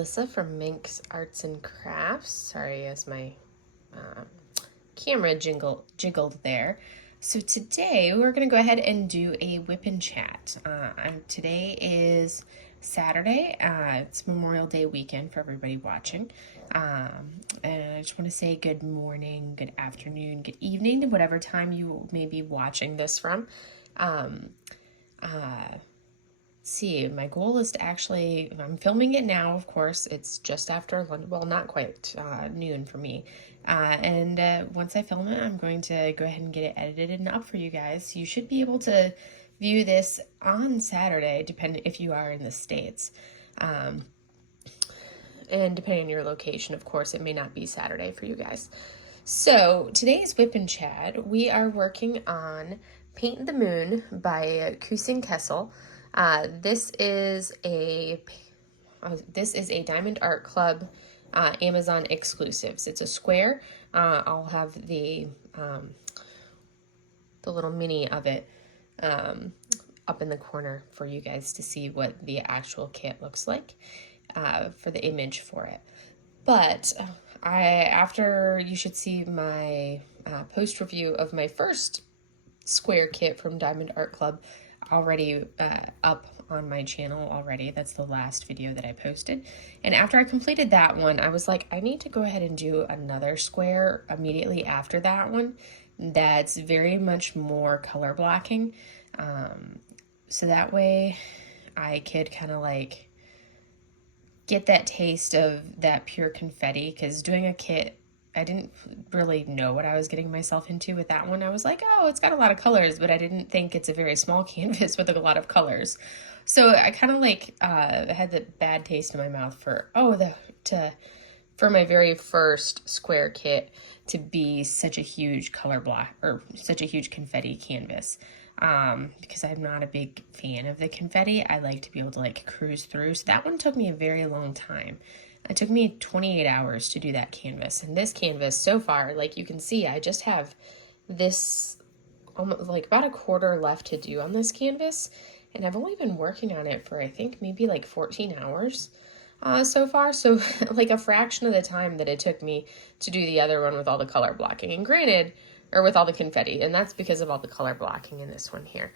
Alyssa from Minx Arts and Crafts. Sorry, as my camera jiggled there. So today we're going to go ahead and do a whip and chat. Today is Saturday. It's Memorial Day weekend for everybody watching. And I just want to say good morning, good afternoon, good evening, whatever time you may be watching this from. See, my goal is to actually, I'm filming it now, of course, it's just after lunch, well, not quite noon for me, and once I film it, I'm going to go ahead and get it edited and up for you guys. You should be able to view this on Saturday, depending if you are in the States, and depending on your location, of course, it may not be Saturday for you guys. So, today's Whip and Chat, we are working on Paint the Moon by Gluschenko. This is a Diamond Art Club Amazon exclusives. It's a square. I'll have the little mini of it up in the corner for you guys to see what the actual kit looks like for the image for it. But after you should see my post review of my first square kit from Diamond Art Club already up on my channel already. That's the last video that I posted. And after I completed that one, I was like, I need to go ahead and do another square immediately after that one that's very much more color blocking. So that way I could kind of like get that taste of that pure confetti, because doing a kit, I didn't really know what I was getting myself into with that one. I was like, oh, it's got a lot of colors, but I didn't think it's a very small canvas with a lot of colors. So I kind of like had the bad taste in my mouth for my very first square kit to be such a huge color block or such a huge confetti canvas. Because I'm not a big fan of the confetti. I like to be able to like cruise through. So that one took me a very long time. It took me 28 hours to do that canvas. And this canvas so far, like you can see, I just have this almost like about a quarter left to do on this canvas. And I've only been working on it for, I think, maybe like 14 hours so far. So like a fraction of the time that it took me to do the other one with all the color blocking. And granted, or with all the confetti, and that's because of all the color blocking in this one here.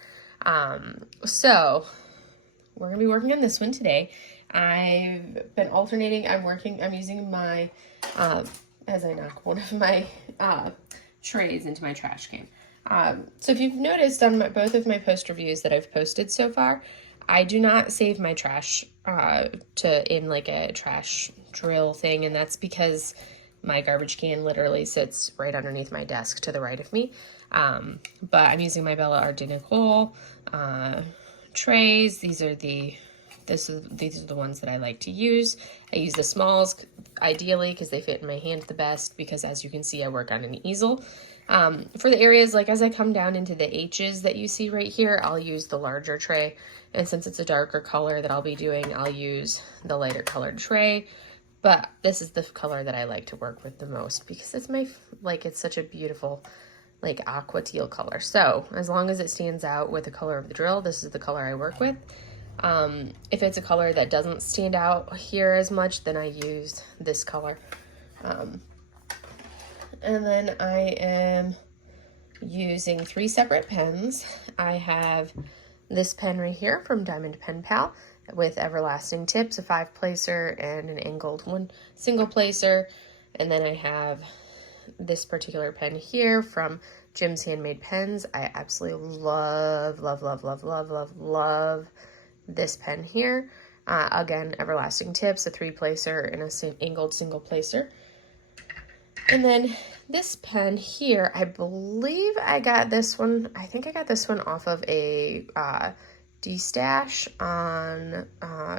So we're gonna be working on this one today. I've been alternating. I'm using my, as I knock one of my trays into my trash can. So if you've noticed on both of my post reviews that I've posted so far, I do not save my trash in like a trash drill thing, and that's because my garbage can literally sits right underneath my desk to the right of me. But I'm using my Bella Art Deco trays. These are the ones that I like to use. I use the smalls ideally because they fit in my hand the best, because as you can see, I work on an easel. For the areas, like as I come down into the H's that you see right here, I'll use the larger tray. And since it's a darker color that I'll be doing, I'll use the lighter colored tray. But this is the color that I like to work with the most because it's it's such a beautiful like aqua teal color. So as long as it stands out with the color of the drill, this is the color I work with. If it's a color that doesn't stand out here as much, then I use this color. And then I am using 3 separate pens. I have this pen right here from Diamond Pen Pal with everlasting tips, a 5-placer and an angled one single placer. And then I have this particular pen here from Jim's Handmade Pens. I absolutely love this pen here. Again, everlasting tips, a 3-placer and a angled single placer. And then this pen here, I believe I got this one. I think I got this one off of a D-stash on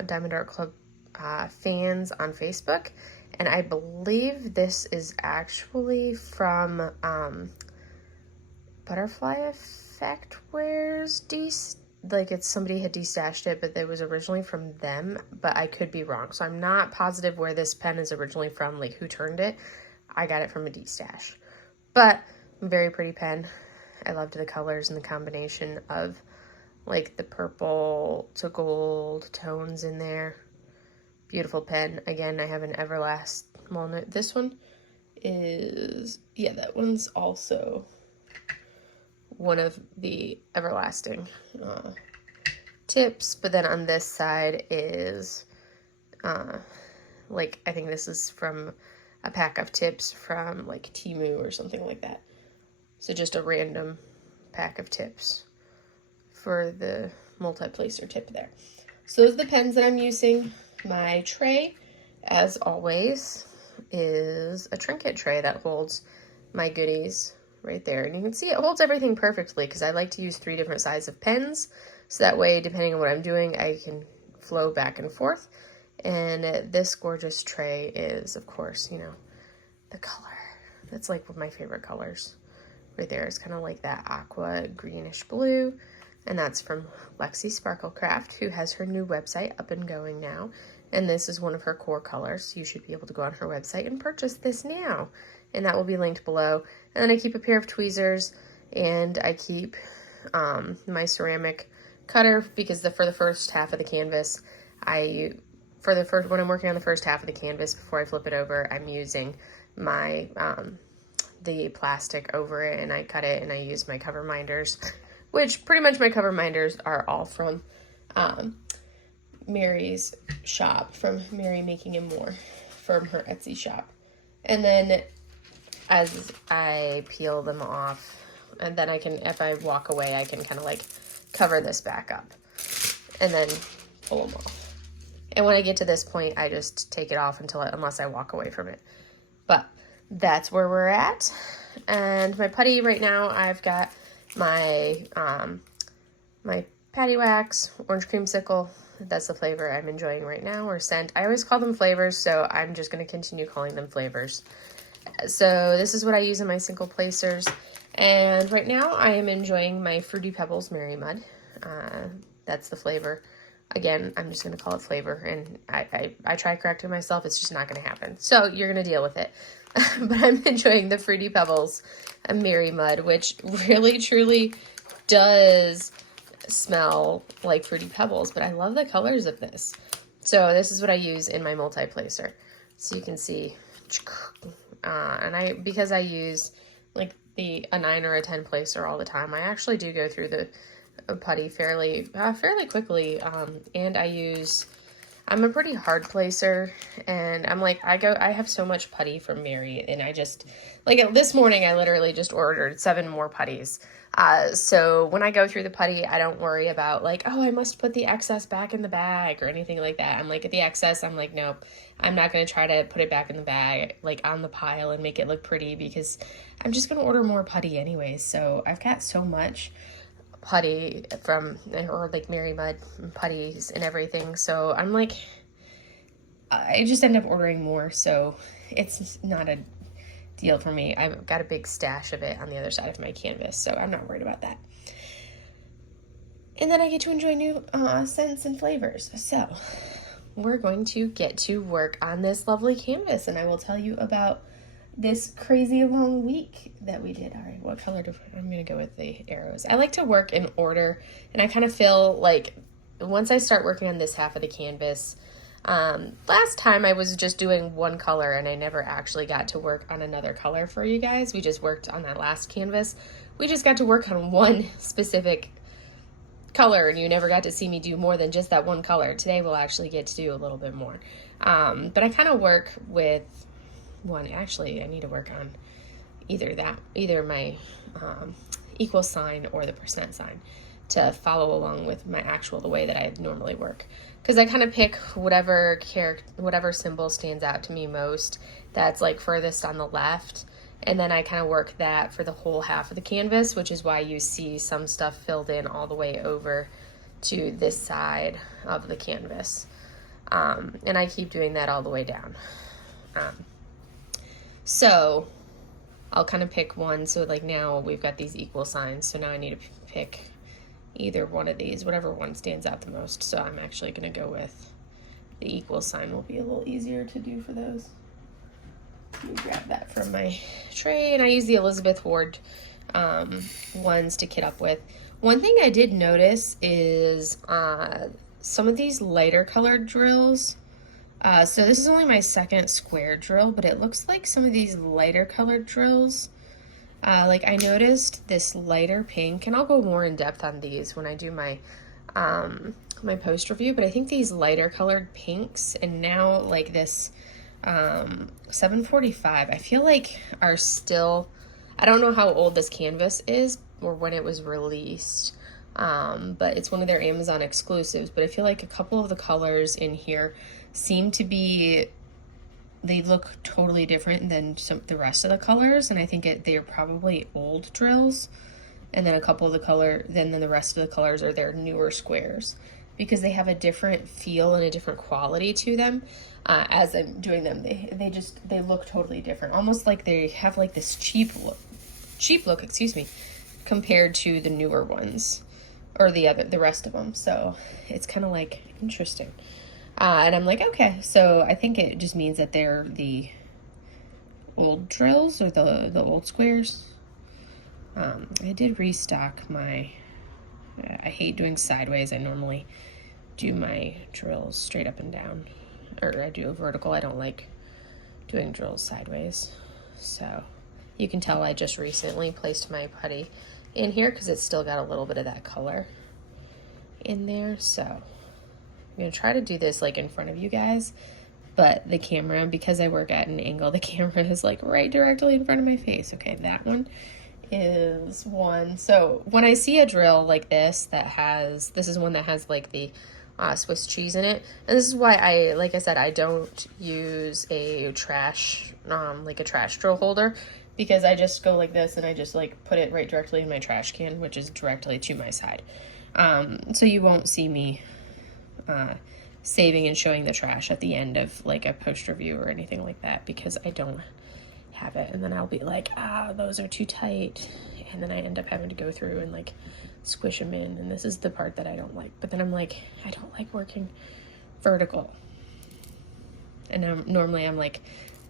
Diamond Art Club fans on Facebook. And I believe this is actually from Butterfly Effect Wares like it's somebody had de-stashed it, but it was originally from them, but I could be wrong. So I'm not positive where this pen is originally from, like who turned it. I got it from a D-stash, but very pretty pen. I loved the colors and the combination of like the purple to gold tones in there. Beautiful pen. Again, I have an Everlast walnut. This one is, yeah, that one's also one of the everlasting tips, but then on this side is like, I think this is from a pack of tips from like Temu or something like that. So just a random pack of tips for the multi-placer tip there. So those are the pens that I'm using. My tray, as always, is a trinket tray that holds my goodies right there. And you can see it holds everything perfectly because I like to use 3 different sizes of pens. So that way, depending on what I'm doing, I can flow back and forth. And this gorgeous tray is, of course, you know, the color. That's like one of my favorite colors right there. It's kind of like that aqua greenish blue. And that's from Lexi Sparklecraft, who has her new website up and going now. And this is one of her core colors. You should be able to go on her website and purchase this now. And that will be linked below. And then I keep a pair of tweezers, and I keep my ceramic cutter because for the first half of the canvas, when I'm working on the first half of the canvas before I flip it over, I'm using my the plastic over it, and I cut it, and I use my cover minders, which pretty much my cover minders are all from Mary's shop, from Mary Making and More, from her Etsy shop. And then as I peel them off, and then I can, if I walk away, I can kind of like cover this back up and then pull them off. And when I get to this point, I just take it off unless I walk away from it. But that's where we're at. And my putty right now, I've got my my patty wax, orange creamsicle. That's the flavor I'm enjoying right now, or scent. I always call them flavors, so I'm just going to continue calling them flavors. So this is what I use in my single placers. And right now I am enjoying my Fruity Pebbles Mary Mud. That's the flavor. Again, I'm just going to call it flavor, and I try correcting myself. It's just not going to happen. So you're going to deal with it. But I'm enjoying the Fruity Pebbles Mary Mud, which really, truly does smell like Fruity Pebbles, but I love the colors of this. So this is what I use in my multi-placer. So you can see, and because I use like a 9 or a 10 placer all the time, I actually do go through the putty fairly quickly, and I'm a pretty hard placer, and I have so much putty from Mary, and I just, like this morning, I literally just ordered 7 more putties. So when I go through the putty, I don't worry about like, oh, I must put the excess back in the bag or anything like that. I'm like, at the excess, I'm like, nope, I'm not going to try to put it back in the bag, like on the pile and make it look pretty, because I'm just going to order more putty anyways. So I've got so much putty or like Mary Mud putties and everything. So I'm like, I just end up ordering more. So it's not a deal for me. I've got a big stash of it on the other side of my canvas, so I'm not worried about that. And then I get to enjoy new scents and flavors. So we're going to get to work on this lovely canvas, and I will tell you about this crazy long week that we did. All right, what color I'm going to go with the arrows. I like to work in order, and I kind of feel like once I start working on this half of the canvas, last time I was just doing one color and I never actually got to work on another color for you guys. We just worked on that last canvas. We just got to work on one specific color, and you never got to see me do more than just that one color. Today we'll actually get to do a little bit more. But I kind of work with one. Actually, I need to work on either my equal sign or the percent sign to follow along with the way that I normally work. Because I kind of pick whatever symbol stands out to me most, that's like furthest on the left, and then I kind of work that for the whole half of the canvas, which is why you see some stuff filled in all the way over to this side of the canvas. And I keep doing that all the way down. So I'll kind of pick one. So like now we've got these equal signs, so now I need to pick either one of these, whatever one stands out the most. So I'm actually going to go with the equal sign. Will be a little easier to do for those. Let me grab that from my tray, and I use the Elizabeth Ward ones to kit up with. One thing I did notice is some of these lighter colored drills, So this is only my second square drill, but it looks like some of these lighter colored drills. Like I noticed this lighter pink, and I'll go more in depth on these when I do my my post review, but I think these lighter colored pinks and now like this 745, I feel like are still, I don't know how old this canvas is or when it was released, but it's one of their Amazon exclusives, but I feel like a couple of the colors in here seem to be, they look totally different than the rest of the colors, and I think they're probably old drills, and then a couple of the then the rest of the colors are their newer squares, because they have a different feel and a different quality to them. As I'm doing them, they look totally different, almost like they have like this cheap look, excuse me, compared to the newer ones or the rest of them. So it's kind of like interesting. And I'm like, okay, so I think it just means that they're the old drills or the old squares. I did restock my, I hate doing sideways. I normally do my drills straight up and down, or I do a vertical. I don't like doing drills sideways. So you can tell I just recently placed my putty in here because it's still got a little bit of that color in there. So I'm going to try to do this like in front of you guys, but the camera, because I work at an angle, the camera is like right directly in front of my face. Okay, that one is one. So when I see a drill like this that has, this is one that has like the Swiss cheese in it, and this is why like I said, I don't use a trash, like a trash drill holder, because I just go like this and I just like put it right directly in my trash can, which is directly to my side. So you won't see me saving and showing the trash at the end of like a post review or anything like that, because I don't have it, and then I'll be like, those are too tight, and then I end up having to go through and like squish them in, and this is the part that I don't like. But then I'm like, I don't like working vertical, and normally I'm like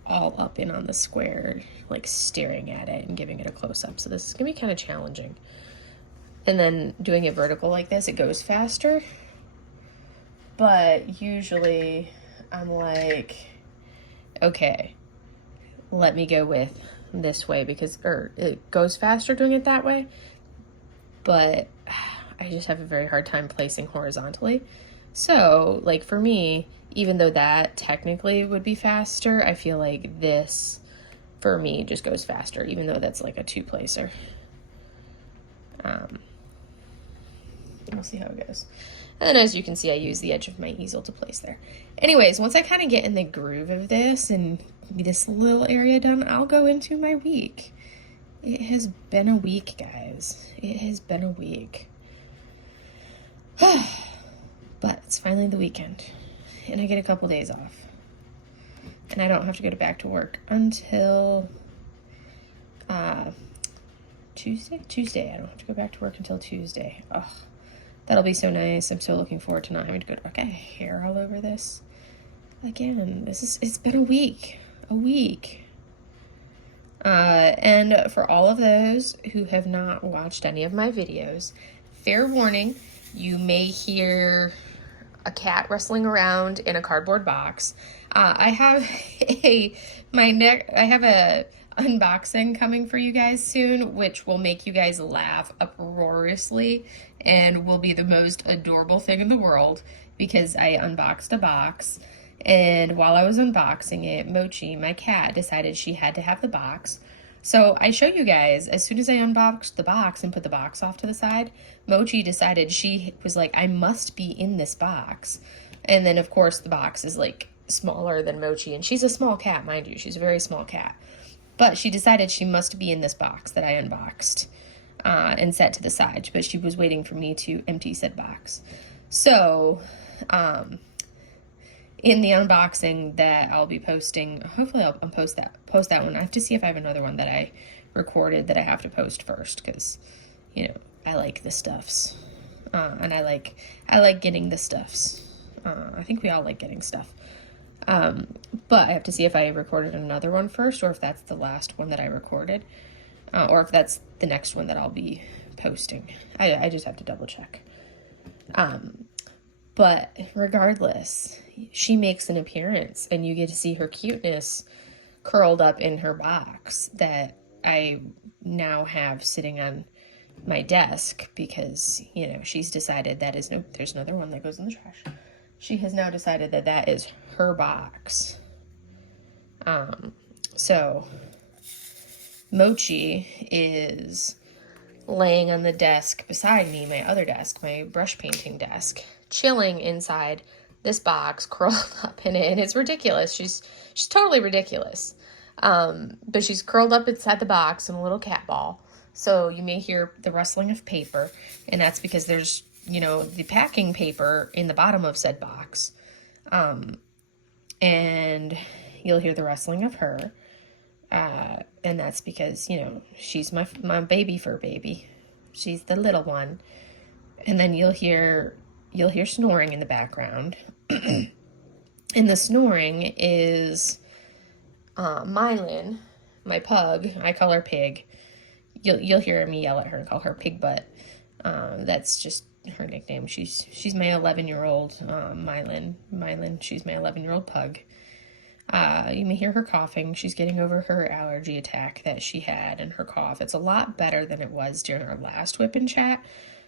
all up in on the square, like staring at it and giving it a close-up, so this is gonna be kind of challenging. And then doing it vertical like this, it goes faster, but usually I'm like, okay, let me go with this way, because, or it goes faster doing it that way, but I just have a very hard time placing horizontally. So like for me, even though that technically would be faster, I feel like this for me just goes faster, even though that's like a two-placer. We'll see how it goes. And then as you can see, I use the edge of my easel to place there. Anyways, once I kind of get in the groove of this and this little area done, I'll go into my week. It has been a week, guys. It has been a week. But it's finally the weekend, and I get a couple days off. And I don't have to go back to work until Tuesday. I don't have to go back to work until Tuesday. Ugh. That'll be so nice. I'm so looking forward to not having to go to work. I have hair all over this. Again, it's been a week. And for all of those who have not watched any of my videos, fair warning, you may hear a cat rustling around in a cardboard box. I have a unboxing coming for you guys soon, which will make you guys laugh uproariously and will be the most adorable thing in the world, because I unboxed a box, and while I was unboxing it, Mochi, my cat, decided she had to have the box. So I show you guys, as soon as I unboxed the box and put the box off to the side, Mochi decided, she was like, I must be in this box. And then of course the box is like smaller than Mochi, and she's a small cat, mind you, she's a very small cat. But she decided she must be in this box that I unboxed and set to the side, but she was waiting for me to empty said box. So in the unboxing that I'll be posting, hopefully I'll post that one. I have to see if I have another one that I recorded that I have to post first, because, you know, I like the stuffs, and I like getting the stuffs. I think we all like getting stuff. But I have to see if I recorded another one first, or if that's the last one that I recorded, or if that's the next one that I'll be posting. I just have to double check. But regardless, she makes an appearance and you get to see her cuteness curled up in her box that I now have sitting on my desk because, you know, she's decided that is no, there's another one that goes in the trash. She has now decided that that is her box. So Mochi is laying on the desk beside me, my other desk, my brush painting desk, chilling inside this box, curled up in it, and it's ridiculous. She's totally ridiculous. But she's curled up inside the box in a little cat ball. So you may hear the rustling of paper, and that's because there's, you know, the packing paper in the bottom of said box. And you'll hear the rustling of her. And that's because, you know, she's my baby fur baby. She's the little one. And then you'll hear snoring in the background. And the snoring is Mylin, my pug. I call her Pig. You'll hear me yell at her and call her Pig Butt. That's just her nickname. She's my 11-year-old Mylin. Mylin, she's my 11-year-old pug. You may hear her coughing. She's getting over her allergy attack that she had and her cough. It's a lot better than it was during our last WIP and chat.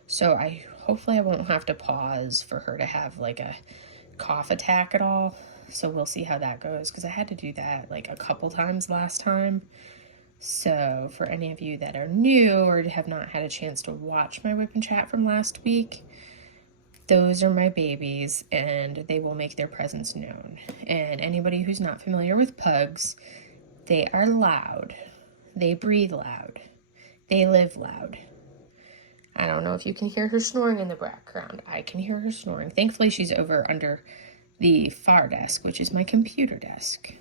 So hopefully I won't have to pause for her to have like a cough attack at all. So we'll see how that goes, because I had to do that like a couple times last time. So for any of you that are new or have not had a chance to watch my WIP and chat from last week, those are my babies, and they will make their presence known. And anybody who's not familiar with pugs, they are loud. They breathe loud. They live loud. I don't know if you can hear her snoring in the background. I can hear her snoring. Thankfully, she's over under the far desk, which is my computer desk.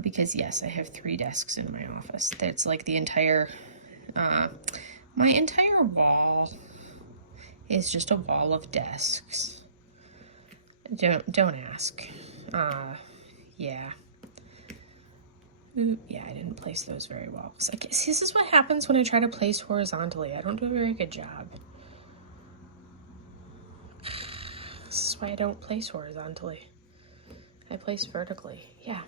Because, yes, I have 3 desks in my office. That's like the entire, my entire wall is just a wall of desks. Don't ask. Yeah. Yeah, I didn't place those very well. So I guess this is what happens when I try to place horizontally. I don't do a very good job. This is why I don't place horizontally. I place vertically. Yeah.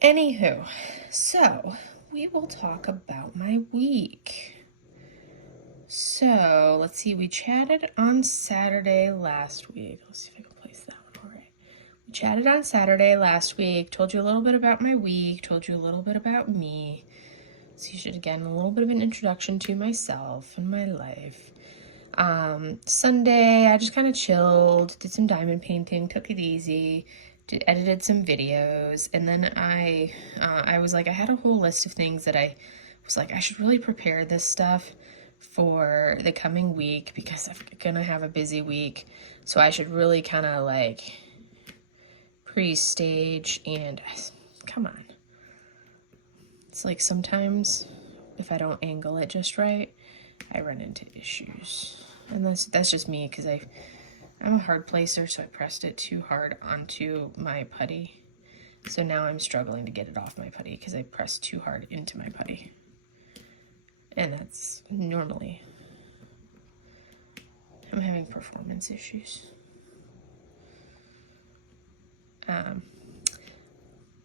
Anywho, so we will talk about my week. So, let's see, we chatted on Saturday last week. Let's see if I can place that one all right. We chatted on Saturday last week, told you a little bit about my week, told you a little bit about me. So you should, again, a little bit of an introduction to myself and my life. Sunday, I just kind of chilled, did some diamond painting, took it easy, edited some videos, and then I was like, I had a whole list of things that I was like, I should really prepare this stuff for the coming week because I'm gonna have a busy week, so I should really kind of like pre-stage. And come on, it's like sometimes if I don't angle it just right, I run into issues, and that's just me because I'm a hard placer, so I pressed it too hard onto my putty, so now I'm struggling to get it off my putty because I pressed too hard into my putty. And that's normally, I'm having performance issues.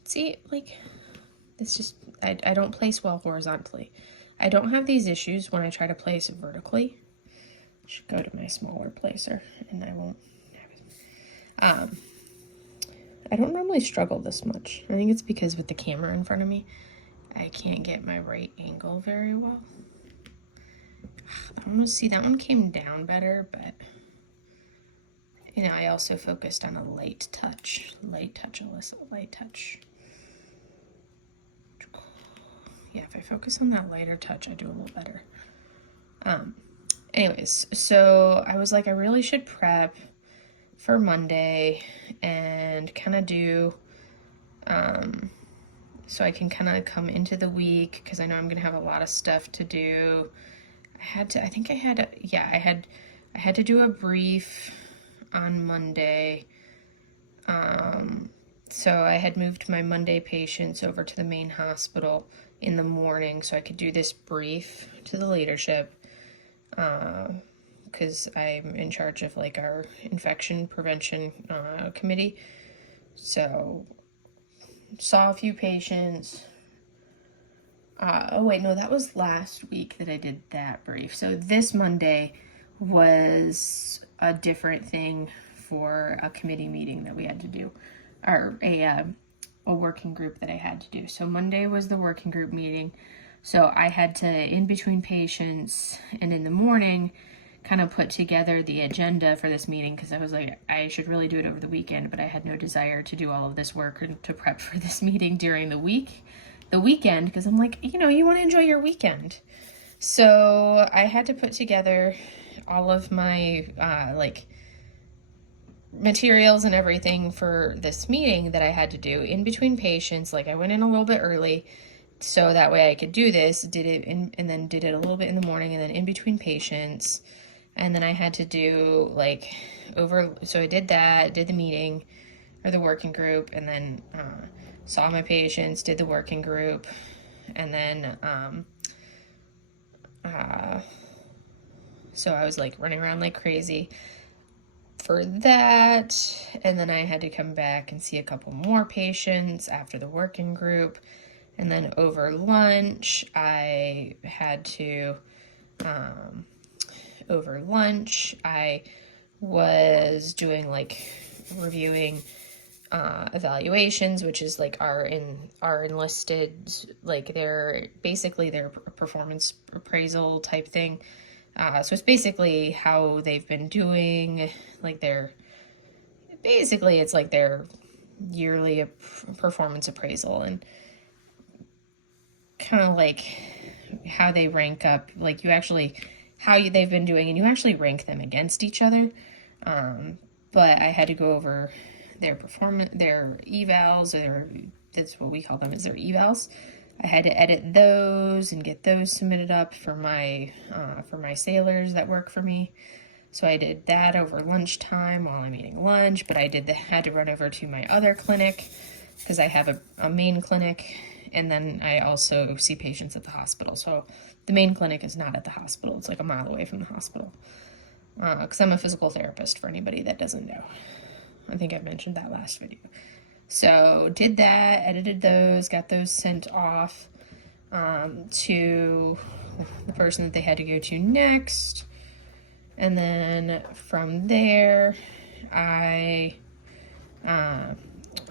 See, like, it's just, I don't place well horizontally. I don't have these issues when I try to place vertically. I should go to my smaller placer, and I won't have it. I don't normally struggle this much. I think it's because with the camera in front of me, I can't get my right angle very well. That one came down better, but you know, I also focused on a light touch, Alyssa, light touch. Yeah, if I focus on that lighter touch, I do a little better. Anyways, so I was like, I really should prep for Monday and kind of do, so I can kind of come into the week, because I know I'm going to have a lot of stuff to do. I had to do a brief on Monday. So I had moved my Monday patients over to the main hospital in the morning so I could do this brief to the leadership, because I'm in charge of like our infection prevention committee. So saw a few patients. Oh wait, no, that was last week that I did that brief. So this Monday was a different thing for a committee meeting that we had to do, or a working group that I had to do. So Monday was the working group meeting. So I had to, in between patients and in the morning, kind of put together the agenda for this meeting, because I was like, I should really do it over the weekend, but I had no desire to do all of this work and to prep for this meeting during the weekend, because I'm like, you want to enjoy your weekend. So I had to put together all of my like materials and everything for this meeting that I had to do in between patients. Like I went in a little bit early so that way I could do this, and then did it a little bit in the morning, and then in between patients. And then I had to do like so I did that, did the meeting or the working group, and then saw my patients, did the working group, and then so I was like running around like crazy for that. And then I had to come back and see a couple more patients after the working group. And then over lunch, I was doing like reviewing evaluations, which is like our enlisted, like their performance appraisal type thing. So it's basically how they've been doing, like it's like their yearly performance appraisal, and kind of like how they rank up, like they've been doing, and you actually rank them against each other. But I had to go over their evals, or that's what we call them, is their evals. I had to edit those and get those submitted up for my sailors that work for me. So I did that over lunchtime while I'm eating lunch, but I had to run over to my other clinic because I have a main clinic, and then I also see patients at the hospital. So the main clinic is not at the hospital. It's like a mile away from the hospital. Because I'm a physical therapist, for anybody that doesn't know. I think I've mentioned that last video. So did that, edited those, got those sent off to the person that they had to go to next. And then from there, I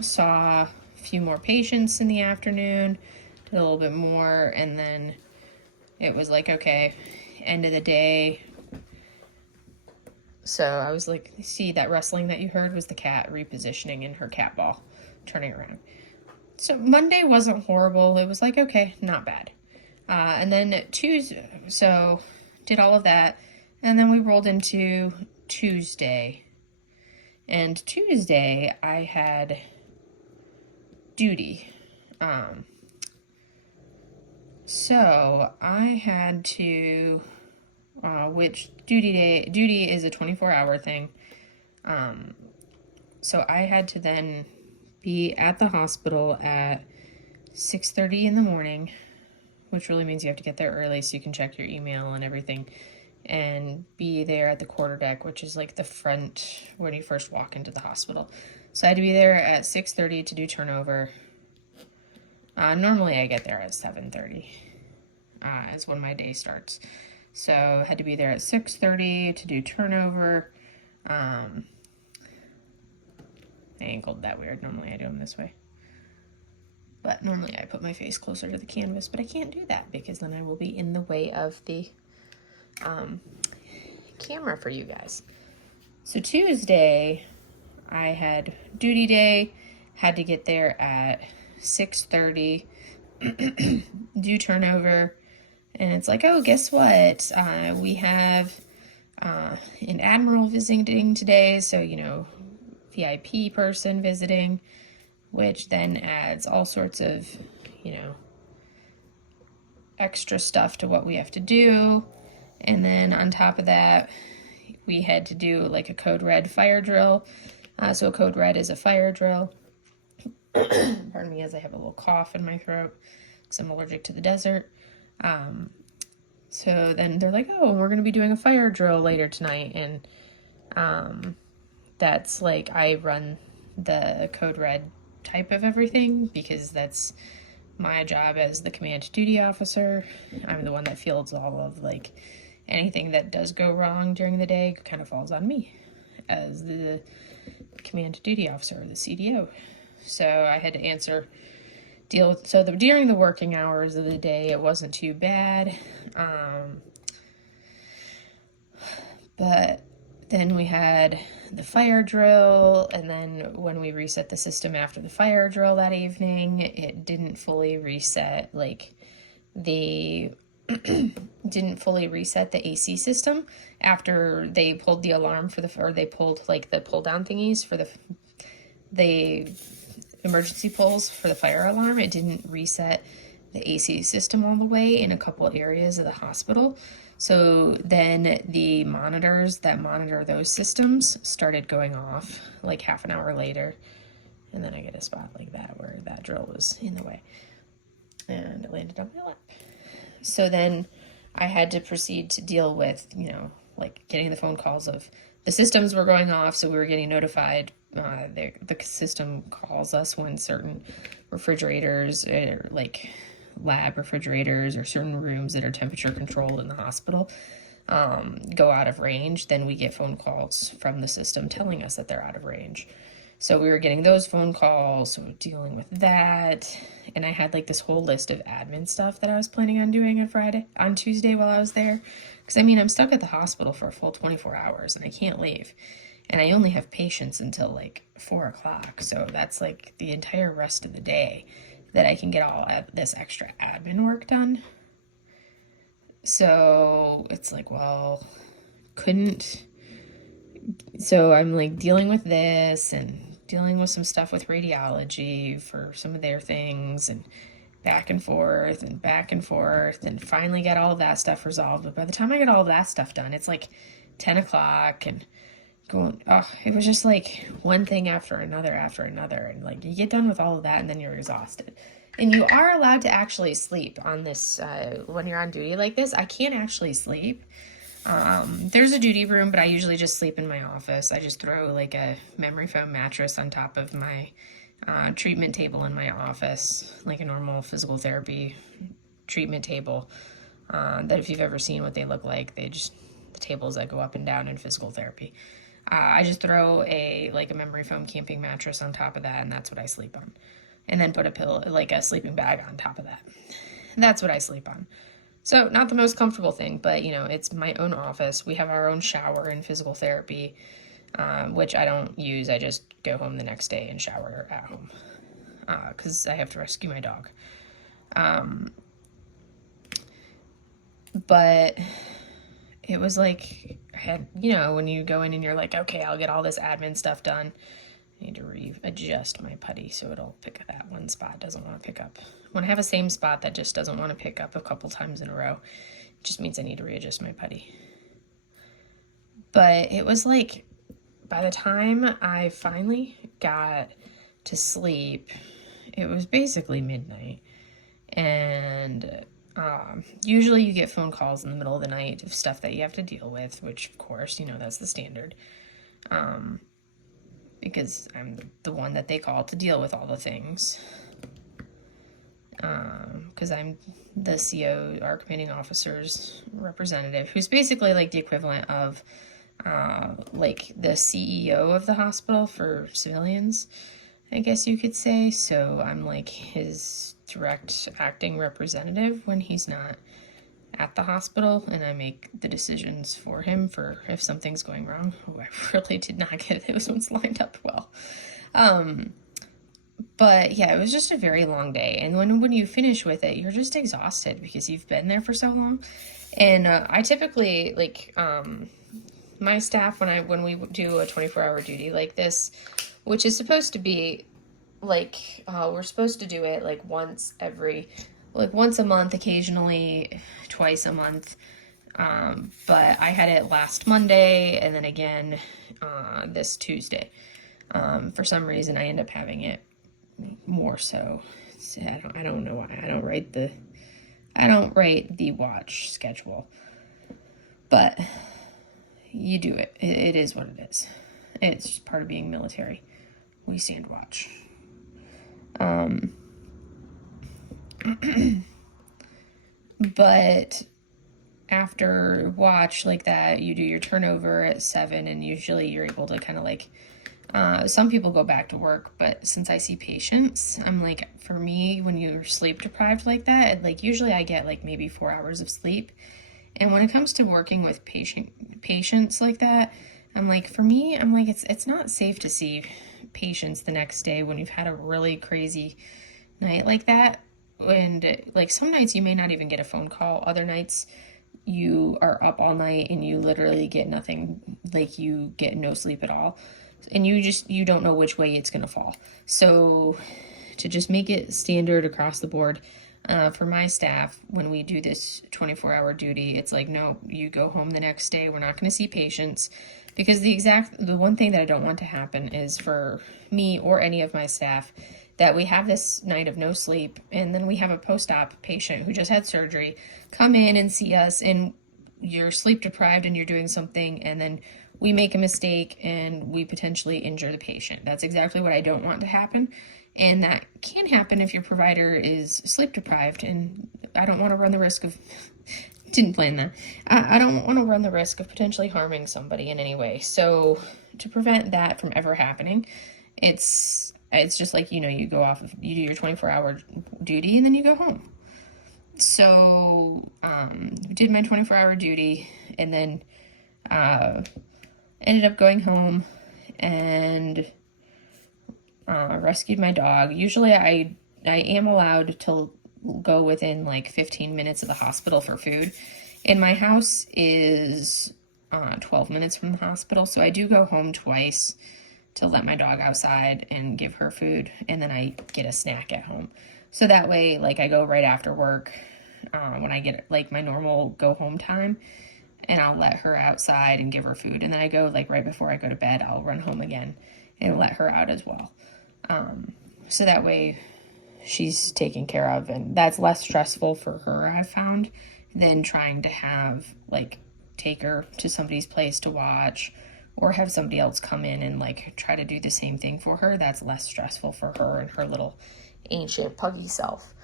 saw a few more patients in the afternoon, did a little bit more, and then it was like, okay, end of the day. So I was like, see, that rustling that you heard was the cat repositioning in her cat ball, turning around. So Monday wasn't horrible. It was like, okay, not bad. And then Tuesday, so did all of that. And then we rolled into Tuesday. And Tuesday I had duty. So I had to, which duty is a 24-hour thing. So I had to then be at the hospital at 6:30 in the morning, which really means you have to get there early so you can check your email and everything, and be there at the quarterdeck, which is like the front when you first walk into the hospital. So I had to be there at 6:30 to do turnover. Normally I get there at 7:30 is when my day starts. So I had to be there at 6:30 to do turnover. I angled that weird. Normally I do them this way. But normally I put my face closer to the canvas, but I can't do that because then I will be in the way of the camera for you guys. So Tuesday, I had duty day, had to get there at 6:30, do turnover, and it's like, oh, guess what? We have an admiral visiting today, so, VIP person visiting, which then adds all sorts of, extra stuff to what we have to do. And then on top of that, we had to do like a code red fire drill. So a code red is a fire drill. Pardon me as I have a little cough in my throat because I'm allergic to the desert. So then they're like, oh, we're going to be doing a fire drill later tonight. And that's like, I run the code red type of everything because that's my job as the command duty officer. I'm the one that fields all of like anything that does go wrong during the day kind of falls on me as the command duty officer, or the CDO. So I had to during the working hours of the day, it wasn't too bad. But then we had the fire drill, and then when we reset the system after the fire drill that evening, it didn't fully reset, like, didn't fully reset the AC system after they pulled the alarm or they pulled, like, the pull-down thingies for the emergency pulls for the fire alarm. It didn't reset the AC system all the way in a couple areas of the hospital. So then the monitors that monitor those systems started going off like half an hour later. And then I get a spot like that where that drill was in the way. And it landed on my lap. So then I had to proceed to deal with, like getting the phone calls of the systems were going off. So we were getting notified. The system calls us when certain refrigerators, like lab refrigerators or certain rooms that are temperature controlled in the hospital, go out of range. Then we get phone calls from the system telling us that they're out of range. So we were getting those phone calls, so dealing with that. And I had like this whole list of admin stuff that I was planning on doing on Tuesday while I was there. Because I'm stuck at the hospital for a full 24 hours and I can't leave. And I only have patients until like 4 o'clock. So that's like the entire rest of the day that I can get all this extra admin work done. So it's like, well, so I'm like dealing with this and dealing with some stuff with radiology for some of their things and back and forth and finally get all of that stuff resolved. But by the time I get all of that stuff done, it's like 10 o'clock and it was just like one thing after another. And like you get done with all of that and then you're exhausted. And you are allowed to actually sleep on this, when you're on duty like this. I can't actually sleep. There's a duty room, but I usually just sleep in my office. I just throw like a memory foam mattress on top of my treatment table in my office, like a normal physical therapy treatment table. That if you've ever seen what they look like, the tables that go up and down in physical therapy. I just throw a memory foam camping mattress on top of that, and that's what I sleep on. And then put a sleeping bag on top of that. That's what I sleep on. So not the most comfortable thing, but it's my own office. We have our own shower in physical therapy, which I don't use. I just go home the next day and shower at home because I have to rescue my dog. But it was like, I had, when you go in and you're like, okay, I'll get all this admin stuff done. I need to readjust my putty so it'll pick up that one spot doesn't want to pick up. When I have a same spot that just doesn't want to pick up a couple times in a row, it just means I need to readjust my putty. But it was like, by the time I finally got to sleep, it was basically midnight. And usually you get phone calls in the middle of the night of stuff that you have to deal with, which of course, that's the standard. Because I'm the one that they call to deal with all the things. Because I'm the CO, our commanding officer's representative, who's basically like the equivalent of like the CEO of the hospital for civilians, I guess you could say. So I'm like his direct acting representative when he's not at the hospital, and I make the decisions for him for if something's going wrong. Oh, I really did not get those ones lined up well. But yeah, it was just a very long day. And when you finish with it, you're just exhausted because you've been there for so long. And I typically, my staff, when we do a 24-hour duty like this, which is supposed to be, we're supposed to do it, once a month, occasionally twice a month. But I had it last Monday and then again this Tuesday. For some reason, I end up having it more so. I don't know why. I don't write the watch schedule, but you do it. It is what it is. It's just part of being military. We stand watch. But after watch like that, you do your turnover at 7, and usually you're able to kind of like, some people go back to work, but since I see patients, I'm like, for me, when you're sleep deprived like that, like usually I get like maybe 4 hours of sleep. And when it comes to working with patients like that, I'm like, for me, I'm like, it's not safe to see patients the next day when you've had a really crazy night like that. And like some nights you may not even get a phone call. Other nights you are up all night and you literally get nothing, like you get no sleep at all. And you don't know which way it's going to fall. So to just make it standard across the board, for my staff, when we do this 24-hour duty, it's like, no, you go home the next day. We're not going to see patients, because the one thing that I don't want to happen is for me or any of my staff that we have this night of no sleep, and then we have a post-op patient who just had surgery come in and see us, and you're sleep deprived and you're doing something, and then we make a mistake and we potentially injure the patient. That's exactly what I don't want to happen. And that can happen if your provider is sleep deprived, and I don't want to run the risk of, didn't plan that. I don't want to run the risk of potentially harming somebody in any way. So to prevent that from ever happening, it's just like, you do your 24-hour duty and then you go home. So, did my 24-hour duty, and then, ended up going home and, rescued my dog. Usually I am allowed to go within like 15 minutes of the hospital for food. And my house is, 12 minutes from the hospital. So I do go home twice to let my dog outside and give her food, and then I get a snack at home. So that way, like, I go right after work, when I get like my normal go home time, and I'll let her outside and give her food, and then I go like right before I go to bed, I'll run home again and let her out as well. So that way she's taken care of, and that's less stressful for her, I've found, than trying to take her to somebody's place to watch, or have somebody else come in and like try to do the same thing for her. That's less stressful for her and her little ancient puggy self.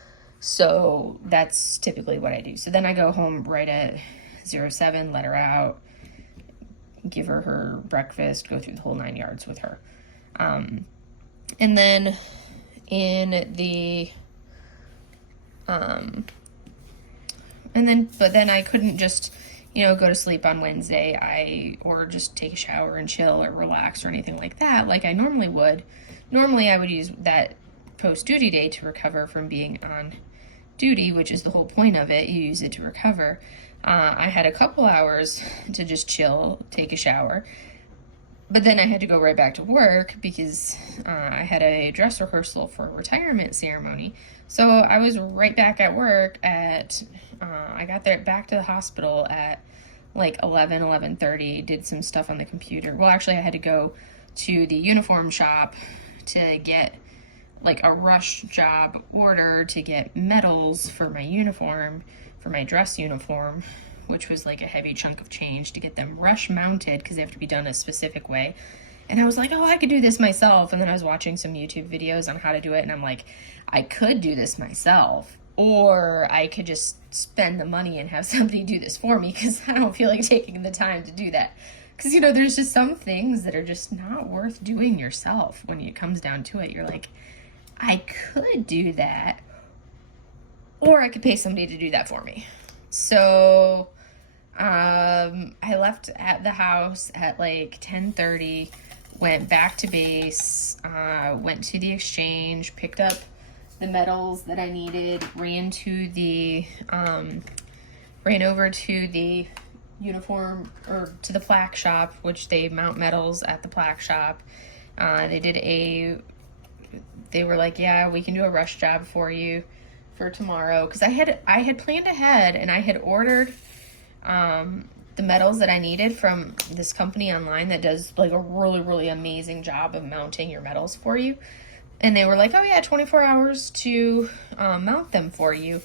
So that's typically what I do. So then I go home right at 07, let her out, give her breakfast, go through the whole 9 yards with her. And then but then I couldn't just, go to sleep on Wednesday, or just take a shower and chill or relax or anything like that, like I normally would. Normally I would use that post-duty day to recover from being on duty, which is the whole point of it. You use it to recover. I had a couple hours to just chill, take a shower, but then I had to go right back to work because I had a dress rehearsal for a retirement ceremony. So I was right back at work I got there back to the hospital at like 11:30, did some stuff on the computer. Well, actually I had to go to the uniform shop to get like a rush job order to get medals for my uniform, for my dress uniform, which was like a heavy chunk of change to get them rush mounted because they have to be done a specific way. And I was like, oh, I could do this myself. And then I was watching some YouTube videos on how to do it, and I'm like, I could do this myself, or I could just spend the money and have somebody do this for me, because I don't feel like taking the time to do that. Because, there's just some things that are just not worth doing yourself when it comes down to it. You're like, I could do that, or I could pay somebody to do that for me. So I left at the house at like 10:30, went back to base, went to the exchange, picked up the medals that I needed, ran over to the uniform, or to the plaque shop, which they mount medals at the plaque shop. They were like, yeah, we can do a rush job for you for tomorrow. Because I had planned ahead, and I had ordered the medals that I needed from this company online that does like a really, really amazing job of mounting your medals for you. And they were like, oh yeah, 24 hours to mount them for you.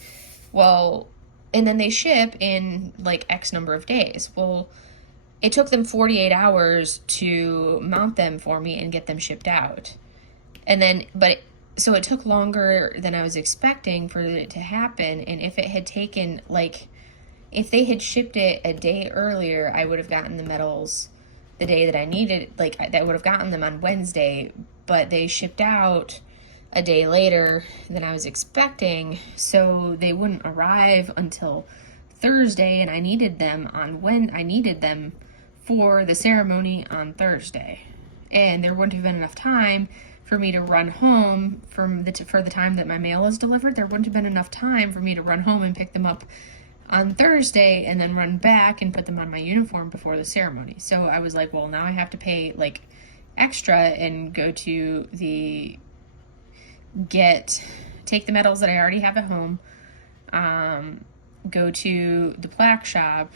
Well, and then they ship in like X number of days. Well, it took them 48 hours to mount them for me and get them shipped out. And then, so it took longer than I was expecting for it to happen. And if it had taken, like, if they had shipped it a day earlier, I would have gotten the medals the day that I needed, like, I would have gotten them on Wednesday, but they shipped out a day later than I was expecting, so they wouldn't arrive until Thursday, and I needed them for the ceremony on Thursday. And there wouldn't have been enough time for me to run home for the time that my mail is delivered. There wouldn't have been enough time for me to run home and pick them up on Thursday and then run back and put them on my uniform before the ceremony. So I was like, well, now I have to pay like extra and go to take the medals that I already have at home, go to the plaque shop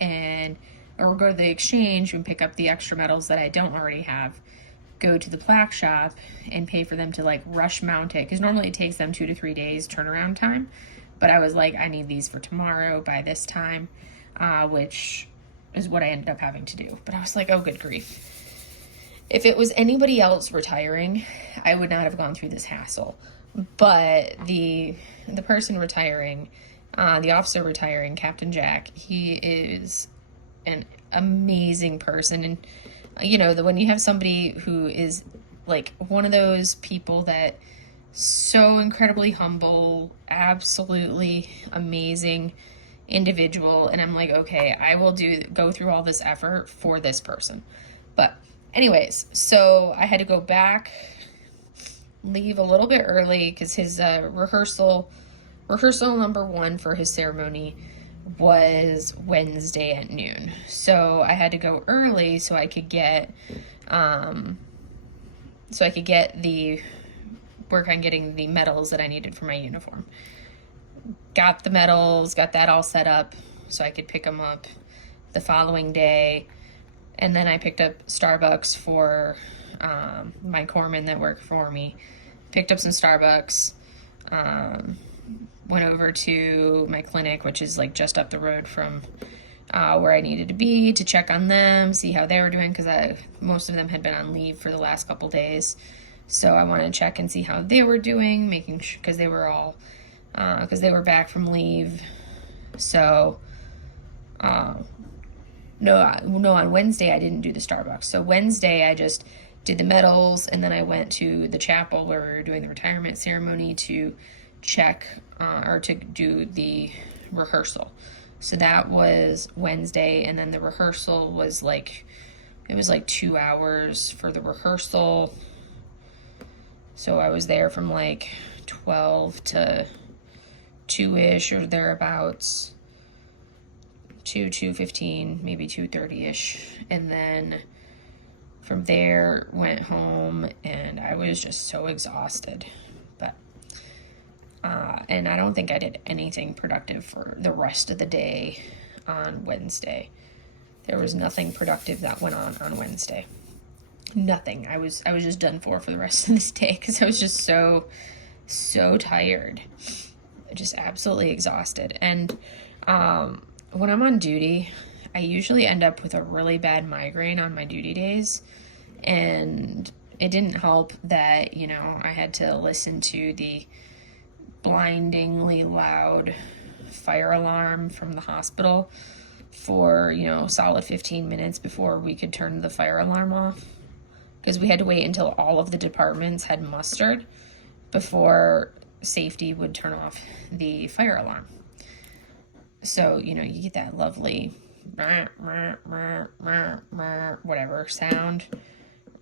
or go to the exchange and pick up the extra medals that I don't already have, go to the plaque shop and pay for them to like rush mount it, because normally it takes them 2 to 3 days turnaround time. But I was like, I need these for tomorrow by this time, which is what I ended up having to do. But I was like, oh, good grief. If it was anybody else retiring, I would not have gone through this hassle. But the person retiring, the officer retiring, Captain Jack, he is an amazing person. And, you know, when you have somebody who is like one of those people that so incredibly humble, absolutely amazing individual, and I'm like, okay, I will go through all this effort for this person. But anyways, so I had to go back, leave a little bit early, because his rehearsal number 1 for his ceremony was Wednesday at noon. So I had to go early so I could get the work on getting the medals that I needed for my uniform. Got the medals, got that all set up so I could pick them up the following day. And then I picked up Starbucks for my corpsmen that work for me. Picked up some Starbucks, went over to my clinic, which is like just up the road from where I needed to be, to check on them, see how they were doing, because most of them had been on leave for the last couple days. So I wanted to check and see how they were doing, making sure, because they were back from leave. So, no, on Wednesday I didn't do the Starbucks. So Wednesday I just did the medals, and then I went to the chapel where we were doing the retirement ceremony to check or to do the rehearsal. So that was Wednesday, and then the rehearsal was like 2 hours for the rehearsal. So I was there from like 12 to 2-ish or thereabouts, 2:15, maybe 2:30-ish. And then from there went home, and I was just so exhausted. But and I don't think I did anything productive for the rest of the day on Wednesday. There was nothing productive that went on Wednesday. Nothing. I was just done for the rest of this day, because I was just so tired, just absolutely exhausted. And when I'm on duty, I usually end up with a really bad migraine on my duty days, and it didn't help that, you know, I had to listen to the blindingly loud fire alarm from the hospital for, you know, solid 15 minutes before we could turn the fire alarm off, because we had to wait until all of the departments had mustered before safety would turn off the fire alarm. So, you know, you get that lovely whatever sound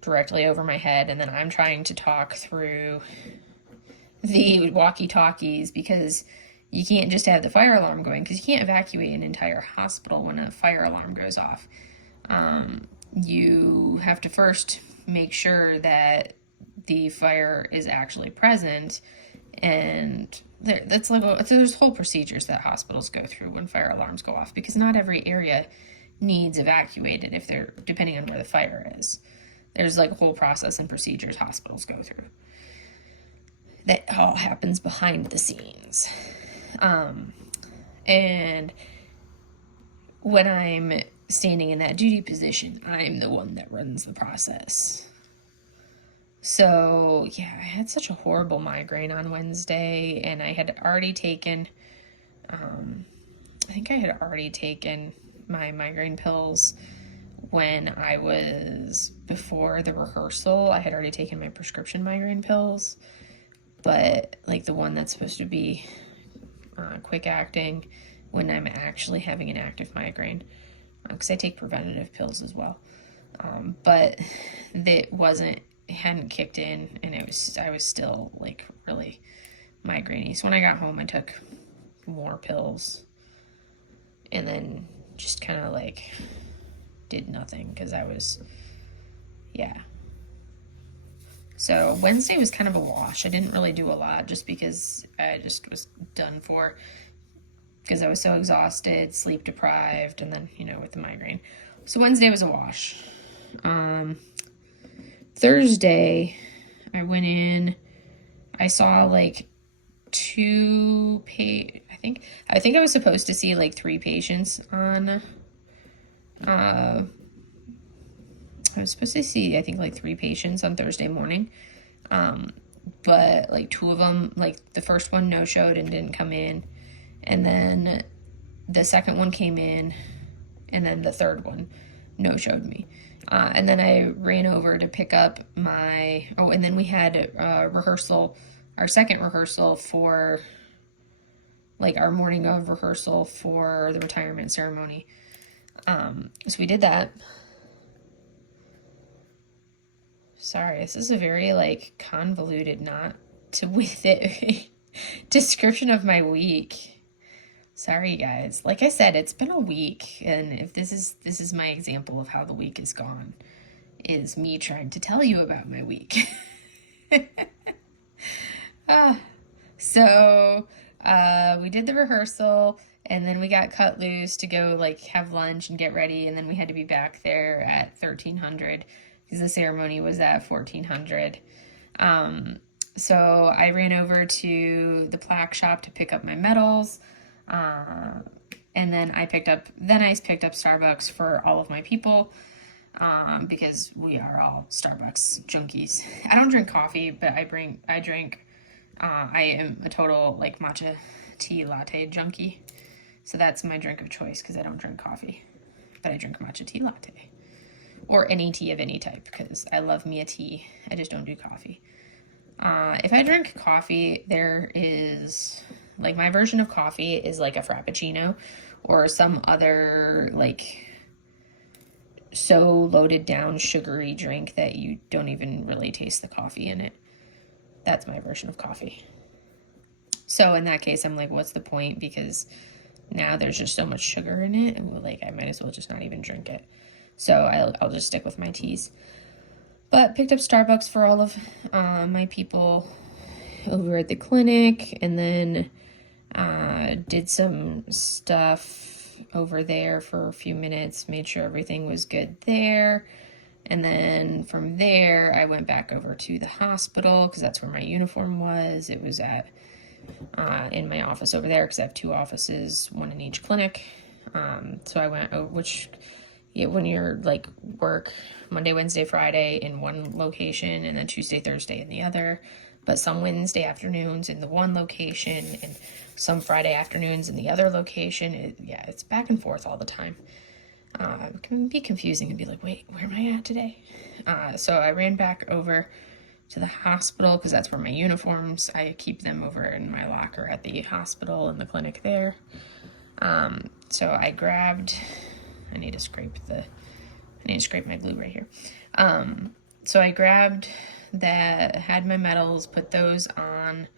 directly over my head, and then I'm trying to talk through the walkie-talkies, because you can't just have the fire alarm going, because you can't evacuate an entire hospital when a fire alarm goes off. You have to first make sure that the fire is actually present, and there's whole procedures that hospitals go through when fire alarms go off, because not every area needs evacuated depending on where the fire is. There's like a whole process and procedures hospitals go through. That all happens behind the scenes. And when I'm standing in that duty position, I'm the one that runs the process. So, yeah, I had such a horrible migraine on Wednesday, and I had already taken, I think I had already taken my migraine pills when I was, before the rehearsal, I had already taken my prescription migraine pills, but like the one that's supposed to be quick acting when I'm actually having an active migraine, because I take preventative pills as well. But it hadn't kicked in, and I was still like really migraine-y. So when I got home, I took more pills, and then just kind of like did nothing because I was, yeah. So Wednesday was kind of a wash. I didn't really do a lot just because I just was done for, because I was so exhausted, sleep deprived, and then, with the migraine. So Wednesday was a wash. Thursday, I went in, I saw like I think I was supposed to see like 3 patients on, I was supposed to see, I think, like 3 patients on Thursday morning. But like 2 of them, like the first one no-showed and didn't come in. And then the second one came in, and then the third one no-showed me. And then I ran over to pick up and then we had a rehearsal, our second rehearsal for, like our morning of rehearsal for the retirement ceremony. So we did that. Sorry, this is a very like convoluted, not to with it description of my week. Sorry guys. Like I said, it's been a week, and if this is my example of how the week is gone, is me trying to tell you about my week. So we did the rehearsal, and then we got cut loose to go like have lunch and get ready, and then we had to be back there at 1300 because the ceremony was at 1400. So I ran over to the plaque shop to pick up my medals. And then I picked up Starbucks for all of my people, because we are all Starbucks junkies. I don't drink coffee, but I am a total like matcha tea latte junkie. So that's my drink of choice because I don't drink coffee, but I drink matcha tea latte or any tea of any type because I love me a tea. I just don't do coffee. If I drink coffee, there is like my version of coffee is like a frappuccino or some other like so loaded down sugary drink that you don't even really taste the coffee in it. That's my version of coffee. So in that case, I'm like, what's the point? Because now there's just so much sugar in it, and like I might as well just not even drink it. So I'll just stick with my teas. But picked up Starbucks for all of my people over at the clinic, and then did some stuff over there for a few minutes, made sure everything was good there. And then from there, I went back over to the hospital because that's where my uniform was. It was at in my office over there because I have 2 offices, one in each clinic. So I went over, when you're like work Monday, Wednesday, Friday in one location, and then Tuesday, Thursday in the other. But some Wednesday afternoons in the one location, and some Friday afternoons in the other location. It's back and forth all the time. It can be confusing and be like, wait, where am I at today? So I ran back over to the hospital because that's where my uniforms, I keep them over in my locker at the hospital and the clinic there. So I grabbed, I need to scrape my glue right here. So I grabbed that, had my medals, put those on,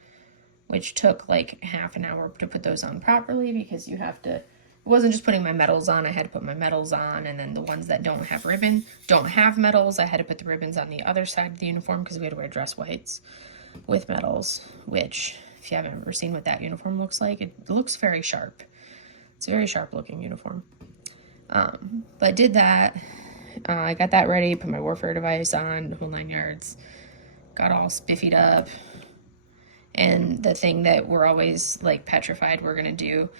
which took like half an hour to put those on properly because you have to, it wasn't just putting my medals on, I had to put my medals on, and then the ones that don't have medals, I had to put the ribbons on the other side of the uniform because we had to wear dress whites with medals, which, if you haven't ever seen what that uniform looks like, it looks very sharp. It's a very sharp looking uniform. But did that, I got that ready, put my warfare device on, the whole 9 yards, got all spiffied up, and the thing that we're always like petrified we're gonna do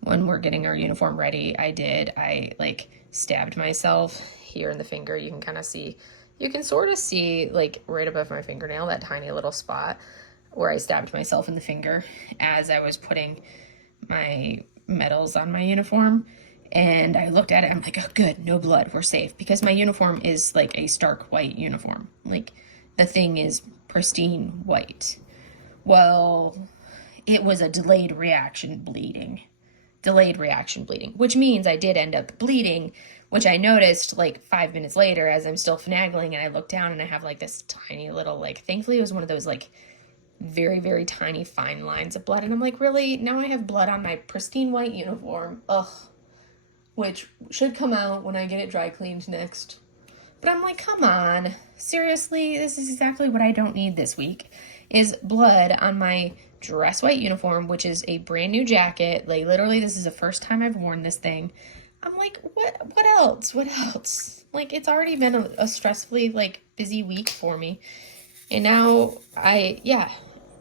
when we're getting our uniform ready, I like stabbed myself here in the finger. You can kind of see, you can sort of see like right above my fingernail, that tiny little spot where I stabbed myself in the finger as I was putting my medals on my uniform. And I looked at it, I'm like, oh good, no blood, we're safe. Because my uniform is like a stark white uniform. Like the thing is pristine white. Well, it was a delayed reaction bleeding, which means I did end up bleeding, which I noticed like 5 minutes later as I'm still finagling, and I look down and I have like this tiny little, like, thankfully it was one of those like very, very tiny fine lines of blood. And I'm like, really? Now I have blood on my pristine white uniform. Ugh. Which should come out when I get it dry cleaned next. But I'm like, come on. Seriously, this is exactly what I don't need this week, is blood on my dress white uniform, which is a brand new jacket. Like, literally, this is the first time I've worn this thing. I'm like, what else? What else? Like, it's already been a stressfully, like, busy week for me. And now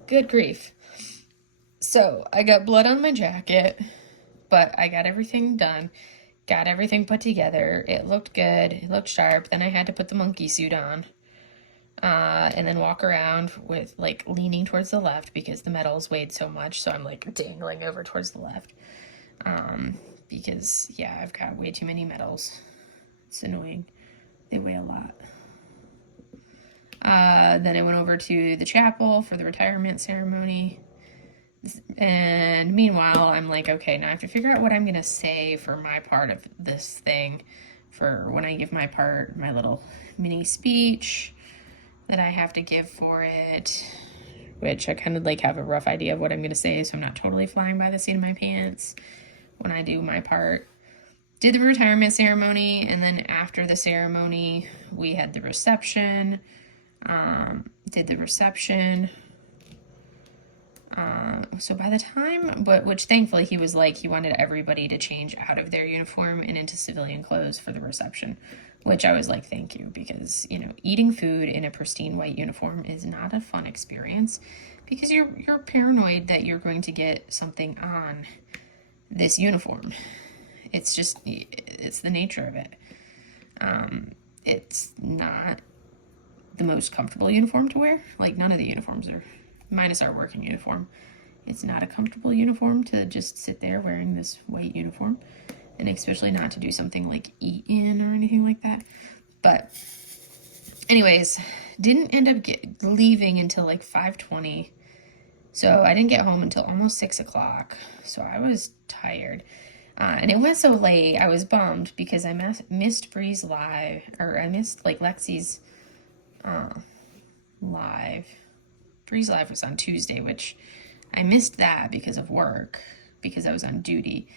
good grief. So I got blood on my jacket, but I got everything done. Got everything put together. It looked good. It looked sharp. Then I had to put the monkey suit on. And then walk around with, like, leaning towards the left because the medals weighed so much. So I'm, like, dangling over towards the left. Because, yeah, I've got way too many medals. It's annoying. They weigh a lot. Then I went over to the chapel for the retirement ceremony. And meanwhile, I'm like, okay, now I have to figure out what I'm going to say for my part of this thing, for when I give my part, my little mini speech that I have to give for it, which I kind of like have a rough idea of what I'm going to say, so I'm not totally flying by the seat of my pants when I do my part. Did the retirement ceremony, and then after the ceremony, we had the reception. Did the reception. So by the time, which thankfully he was like, he wanted everybody to change out of their uniform and into civilian clothes for the reception, which I was like, thank you, because, you know, eating food in a pristine white uniform is not a fun experience because you're paranoid that you're going to get something on this uniform. It's just, it's the nature of it. It's not the most comfortable uniform to wear. Like, none of the uniforms are, minus our working uniform. It's not a comfortable uniform to just sit there wearing this white uniform, and especially not to do something like eat in or anything like that. But anyways, didn't end up leaving until like 5:20. So I didn't get home until almost 6 o'clock. So I was tired. And it went so late, I was bummed because I missed Bree's live, or I missed like Lexi's live. Bree's live was on Tuesday, which I missed that because of work, because I was on duty.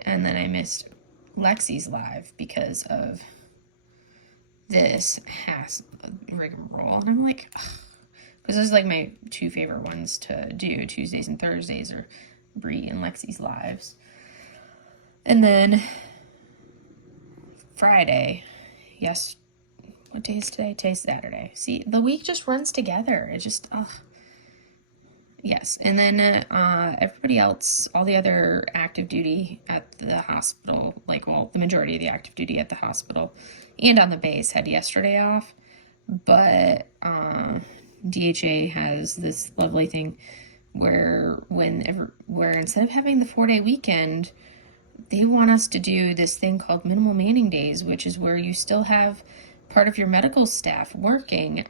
And then I missed Lexi's live because of this rigmarole. And I'm like, because those are like my two favorite ones to do. Tuesdays and Thursdays are Bree and Lexi's lives. And then Friday, yes, what day is today? Today's Saturday. See, the week just runs together. It just, yes. And then everybody else, all the other active duty at the hospital, like, well, the majority of the active duty at the hospital and on the base had yesterday off. But DHA has this lovely thing where instead of having the 4-day weekend, they want us to do this thing called minimal manning days, which is where you still have part of your medical staff working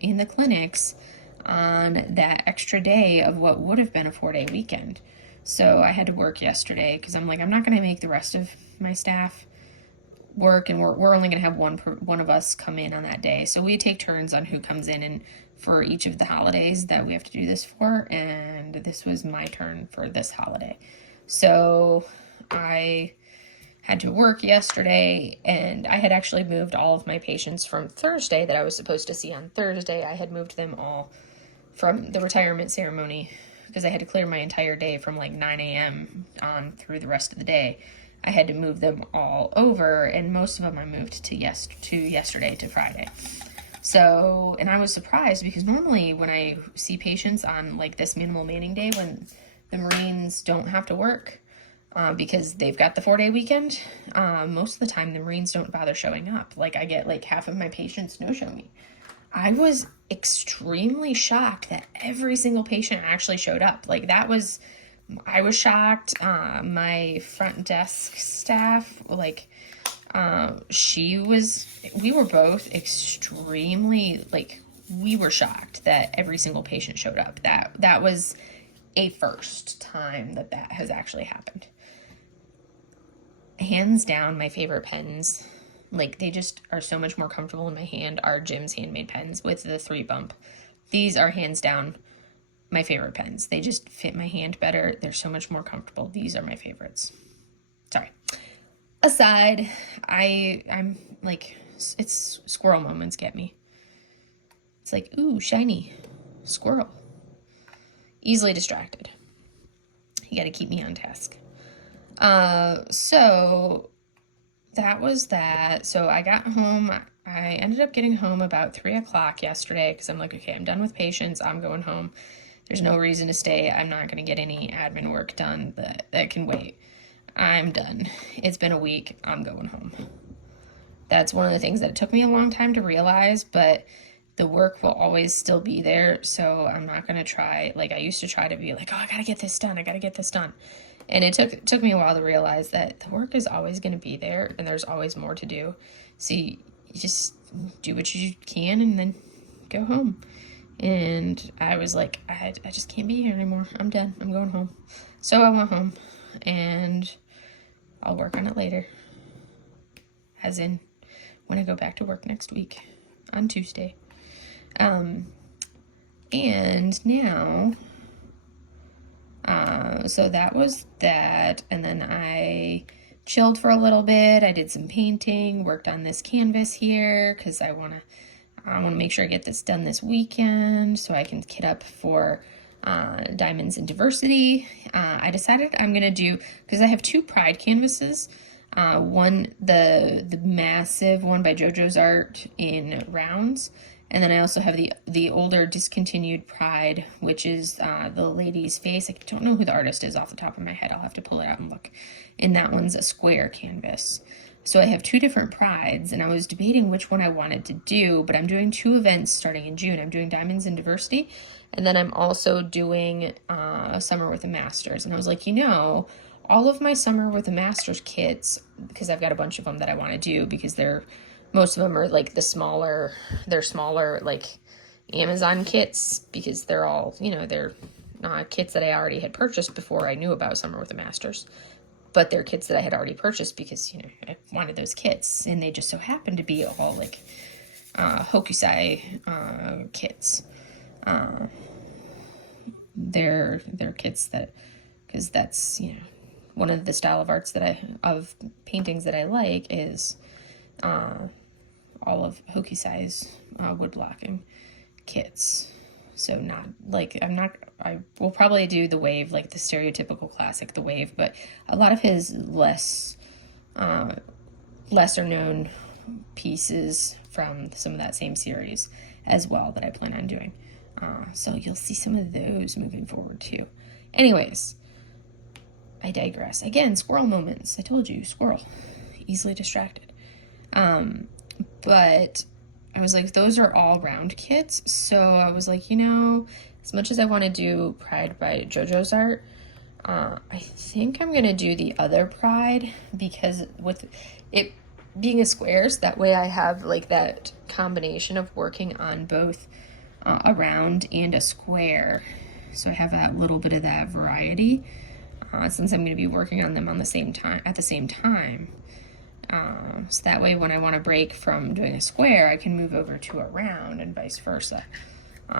in the clinics on that extra day of what would have been a 4-day weekend. So I had to work yesterday because I'm like, I'm not going to make the rest of my staff work, and we're only going to have one of us come in on that day. So we take turns on who comes in and for each of the holidays that we have to do this for, and this was my turn for this holiday. So I had to work yesterday, and I had actually moved all of my patients from Thursday that I was supposed to see on Thursday. I had moved them all from the retirement ceremony because I had to clear my entire day from like 9 a.m. on through the rest of the day. I had to move them all over, and most of them I moved to yesterday to Friday. So, and I was surprised because normally when I see patients on like this minimal manning day when the Marines don't have to work, because they've got the 4-day weekend. Most of the time the Marines don't bother showing up. Like, I get like half of my patients no-show me. I was extremely shocked that every single patient actually showed up. Like, I was shocked. My front desk staff, like, we were both extremely, like, we were shocked that every single patient showed up. That was a first time that has actually happened. Hands down, my favorite pens, like, they just are so much more comfortable in my hand, are Jim's handmade pens with the 3-bump. These are hands down my favorite pens. They just fit my hand better. They're so much more comfortable. These are my favorites. Sorry. Aside, I'm like, it's squirrel moments get me. It's like, ooh, shiny squirrel. Easily distracted. You got to keep me on task. So that was that. So I got home. I ended up getting home about 3 o'clock yesterday because I'm like, okay, I'm done with patients. I'm going home. There's no reason to stay. I'm not going to get any admin work done that can wait. I'm done. It's been a week. I'm going home. That's one of the things that it took me a long time to realize, but the work will always still be there. So I'm not going to try, like I used to try to be like, oh, I got to get this done. I got to get this done. And it took me a while to realize that the work is always going to be there and there's always more to do. So you just do what you can and then go home. And I was like, I just can't be here anymore. I'm done. I'm going home. So I went home and I'll work on it later. As in when I go back to work next week on Tuesday. And now, so that was that. And then I chilled for a little bit. I did some painting, worked on this canvas here because I want to make sure I get this done this weekend so I can kit up for Diamonds in Diversity. I decided I'm going to do, because I have 2 Pride canvases. One, the massive one by JoJo's Art in rounds. And then I also have the older discontinued Pride, which is the lady's face. I don't know who the artist is off the top of my head. I'll have to pull it out and look. And that one's a square canvas. So I have 2 different Prides, and I was debating which one I wanted to do, but I'm doing 2 events starting in June. I'm doing Diamonds in Diversity, and then I'm also doing Summer with the Masters. And I was like, all of my Summer with the Masters kits, because I've got a bunch of them that I want to do, because most of them are like they're smaller like Amazon kits, because they're all, they're kits that I already had purchased before I knew about Summer with the Masters. But they're kits that I had already purchased because, I wanted those kits. And they just so happened to be all like Hokusai kits. They're kits that, because that's, one of the style of of paintings that I like is all of Hokusai's woodblocking kits. So I will probably do the Wave, like the stereotypical classic, the Wave, but a lot of his lesser known pieces from some of that same series as well that I plan on doing. So you'll see some of those moving forward too. Anyways, I digress. Again, squirrel moments. I told you, squirrel. Easily distracted. But I was like, those are all round kits. So I was like, as much as I want to do Pride by JoJo's Art, I think I'm going to do the other Pride, because with it being a squares, that way I have like that combination of working on both a round and a square. So I have that little bit of that variety, since I'm going to be working on them at the same time. So that way when I want to break from doing a square, I can move over to a round and vice versa.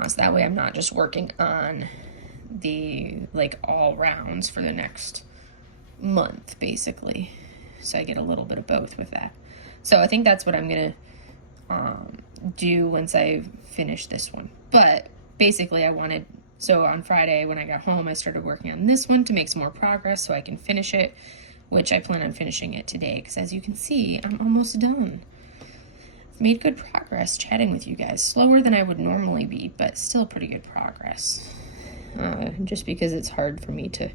So that way I'm not just working on the all rounds for the next month, basically. So I get a little bit of both with that. So I think that's what I'm going to do once I finish this one. But basically so on Friday when I got home, I started working on this one to make some more progress so I can finish it, which I plan on finishing it today, because as you can see, I'm almost done. I've made good progress chatting with you guys. Slower than I would normally be, but still pretty good progress. Just because it's hard for me to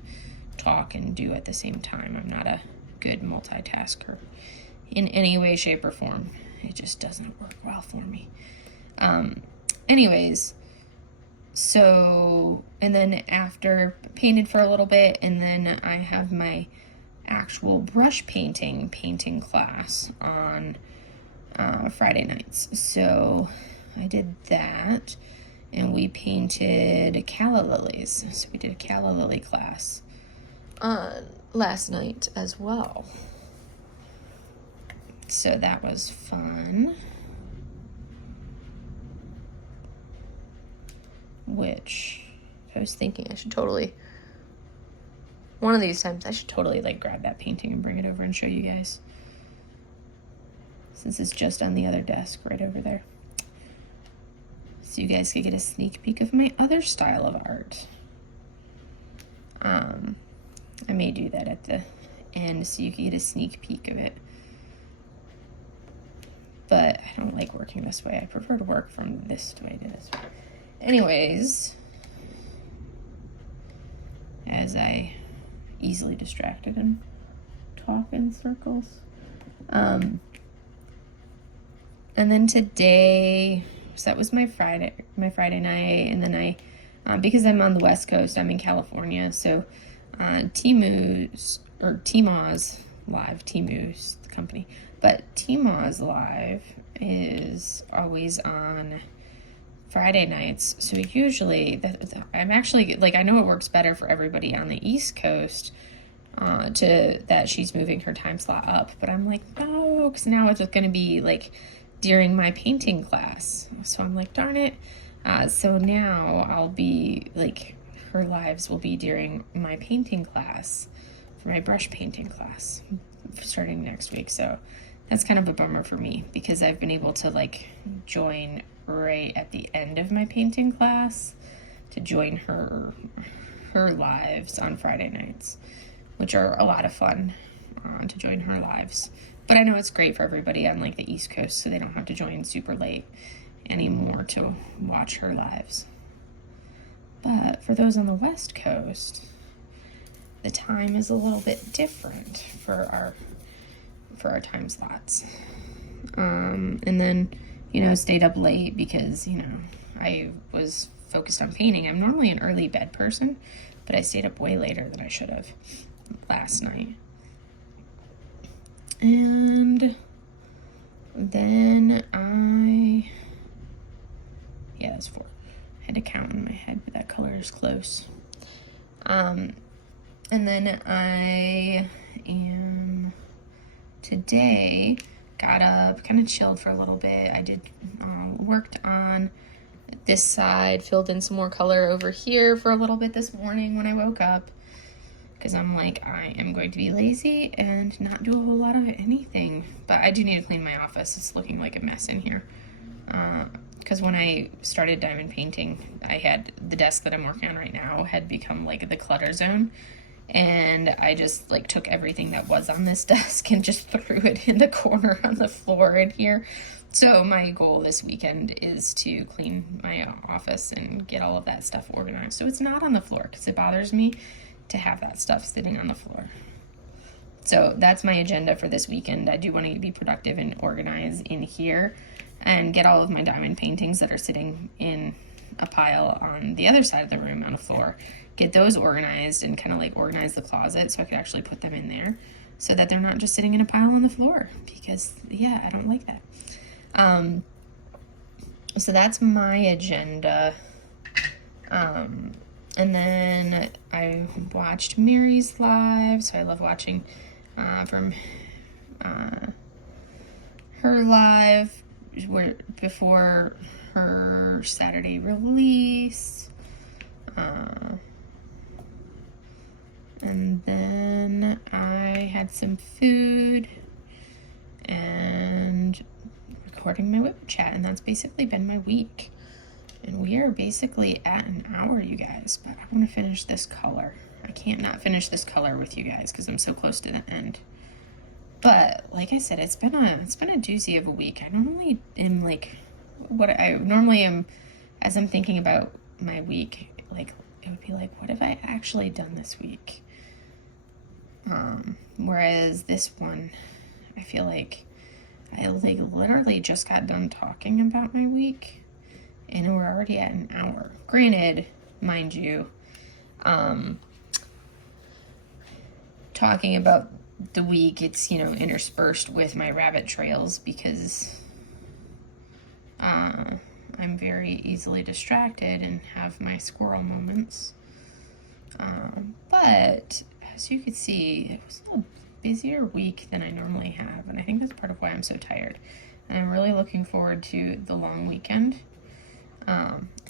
talk and do at the same time. I'm not a good multitasker in any way, shape, or form. It just doesn't work well for me. Anyways, so, and then after painted for a little bit, and then I have my actual brush painting class on Friday nights. So I did that, and we painted calla lilies. So we did a calla lily class last night as well. So that was fun. Which I was thinking I should totally, one of these times I should totally like grab that painting and bring it over and show you guys, since it's just on the other desk right over there, so you guys could get a sneak peek of my other style of art. I may do that at the end so you can get a sneak peek of it, but I don't like working this way. I prefer to work from this way to this way. Anyways, as I easily distracted and talk in circles. And then today, so that was my Friday night, and then I, because I'm on the West Coast, I'm in California, so Tmu's Live, Tmu's the company, but Tmu's Live is always on Friday nights. So usually I'm actually like, I know it works better for everybody on the East Coast that she's moving her time slot up, but I'm like, no, because now it's going to be like during my painting class. So I'm like, darn it. So now I'll be like, her lives will be during my painting class, for my brush painting class, starting next week. So that's kind of a bummer for me, because I've been able to like join right at the end of my painting class to join her lives on Friday nights, which are a lot of fun, to join her lives. But I know it's great for everybody on like the East Coast, so they don't have to join super late anymore to watch her lives. But for those on the West Coast, the time is a little bit different for our time slots. And then, you know, stayed up late because, you know, I was focused on painting. I'm normally an early bed person, but I stayed up way later than I should have last night. And then that's 4. I had to count in my head, but that color is close. And then I am today got up, kind of chilled for a little bit. I did worked on this side, filled in some more color over here for a little bit this morning when I woke up, because I'm like, I am going to be lazy and not do a whole lot of anything. But I do need to clean my office. It's looking like a mess in here. Because when I started diamond painting, I had the desk that I'm working on right now had become like the clutter zone. And I just like took everything that was on this desk and just threw it in the corner on the floor in here. So my goal this weekend is to clean my office and get all of that stuff organized, so it's not on the floor, because it bothers me to have that stuff sitting on the floor. So that's my agenda for this weekend. I do want to be productive and organize in here and get all of my diamond paintings that are sitting in a pile on the other side of the room on the floor, get those organized and kind of like organize the closet so I could actually put them in there so that they're not just sitting in a pile on the floor, because yeah, I don't like that. So that's my agenda. And then I watched Mary's live, so I love watching from her live before her Saturday release. And then I had some food and recording my WIP chat, and that's basically been my week. And we are basically at an hour, you guys, but I want to finish this color. I can't not finish this color with you guys because I'm so close to the end. But like I said, it's been a doozy of a week. I normally am like, what I normally am, as I'm thinking about my week, like it would be like, what have I actually done this week? Whereas this one, I feel like I like literally just got done talking about my week and we're already at an hour. Granted, mind you, talking about the week, it's, you know, interspersed with my rabbit trails because I'm very easily distracted and have my squirrel moments. But as you can see, it was a busier week than I normally have, and I think that's part of why I'm so tired. And I'm really looking forward to the long weekend,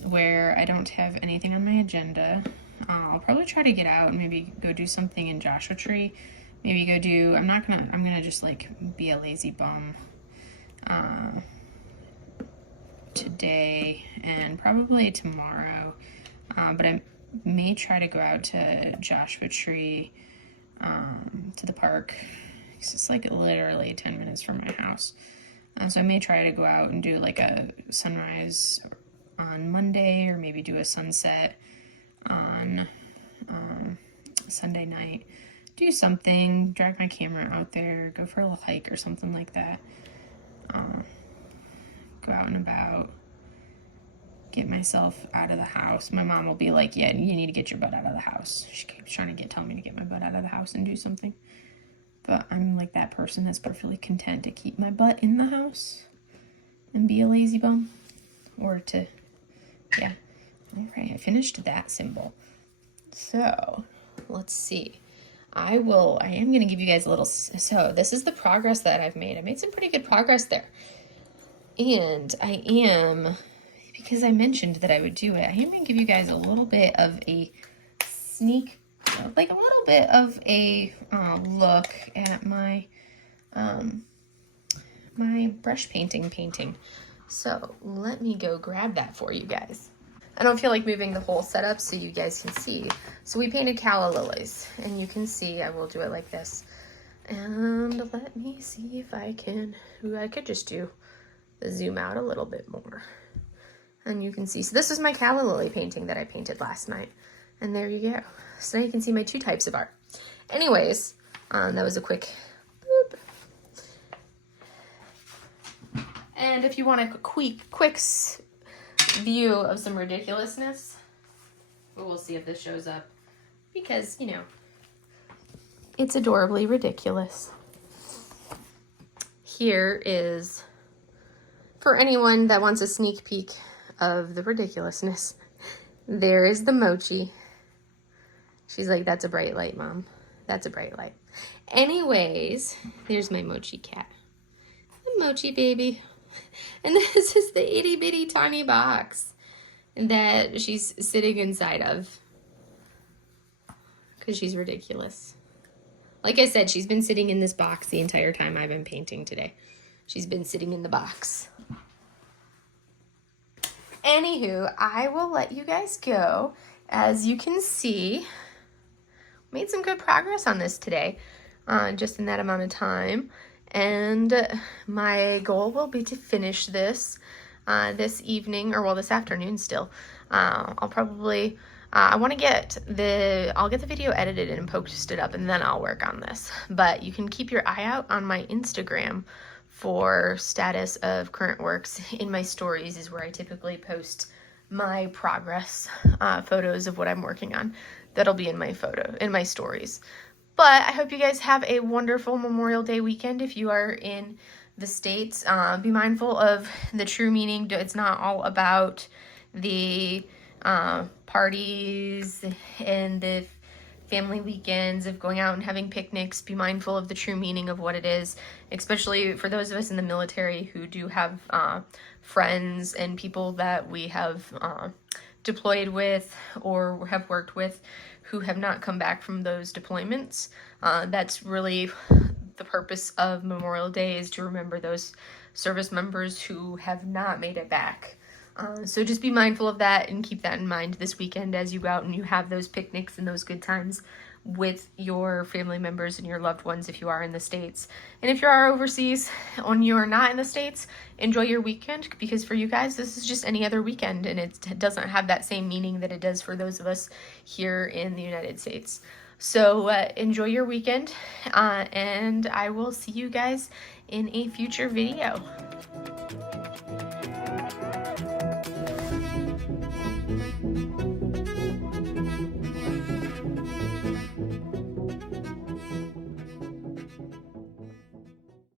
where I don't have anything on my agenda. I'll probably try to get out and maybe go do something in Joshua Tree. Maybe go do, I'm gonna just like be a lazy bum today and probably tomorrow. But I may try to go out to Joshua Tree, to the park. It's like literally 10 minutes from my house. So I may try to go out and do like a sunrise on Monday, or maybe do a sunset on Sunday night. Do something, drag my camera out there, go for a little hike or something like that. Go out and about, get myself out of the house. My mom will be like, yeah, you need to get your butt out of the house. She keeps trying to tell me to get my butt out of the house and do something. But I'm like that person that's perfectly content to keep my butt in the house and be a lazy bum. Or to, yeah. All right, I finished that symbol. So, let's see. I am going to give you guys a little, so this is the progress that I've made. I made some pretty good progress there. And I am, because I mentioned that I would do it, I am going to give you guys a little bit of a sneak, like a little bit of a look at my, my brush painting. So let me go grab that for you guys. I don't feel like moving the whole setup so you guys can see. So we painted calla lilies, and you can see, I will do it like this. And let me see if I can, I could just do the zoom out a little bit more. And you can see, so this is my calla lily painting that I painted last night. And there you go. So now you can see my two types of art. Anyways, that was a quick boop. And if you want a quick view of some ridiculousness, we'll see if this shows up, because, you know, it's adorably ridiculous. Here is, for anyone that wants a sneak peek of the ridiculousness, there is the Mochi. She's like, that's a bright light, Mom. That's a bright light. Anyways, there's my Mochi cat. The Mochi baby. And this is the itty bitty tiny box that she's sitting inside of, because she's ridiculous. Like I said, she's been sitting in this box the entire time I've been painting today. She's been sitting in the box. Anywho, I will let you guys go. As you can see, made some good progress on this today, just in that amount of time. And my goal will be to finish this this evening, or well, this afternoon still. I'll probably, I want to I'll get the video edited and posted up, and then I'll work on this. But you can keep your eye out on my Instagram for status of current works. In my stories is where I typically post my progress photos of what I'm working on. That'll be in my stories. But I hope you guys have a wonderful Memorial Day weekend. If you are in the States, be mindful of the true meaning. It's not all about the parties and the family weekends of going out and having picnics. Be mindful of the true meaning of what it is, especially for those of us in the military who do have friends and people that we have deployed with or have worked with who have not come back from those deployments. That's really the purpose of Memorial Day, is to remember those service members who have not made it back. So just be mindful of that and keep that in mind this weekend as you go out and you have those picnics and those good times with your family members and your loved ones if you are in the States. And if you are overseas and you are not in the States, enjoy your weekend, because for you guys, this is just any other weekend, and it doesn't have that same meaning that it does for those of us here in the United States. So enjoy your weekend, and I will see you guys in a future video.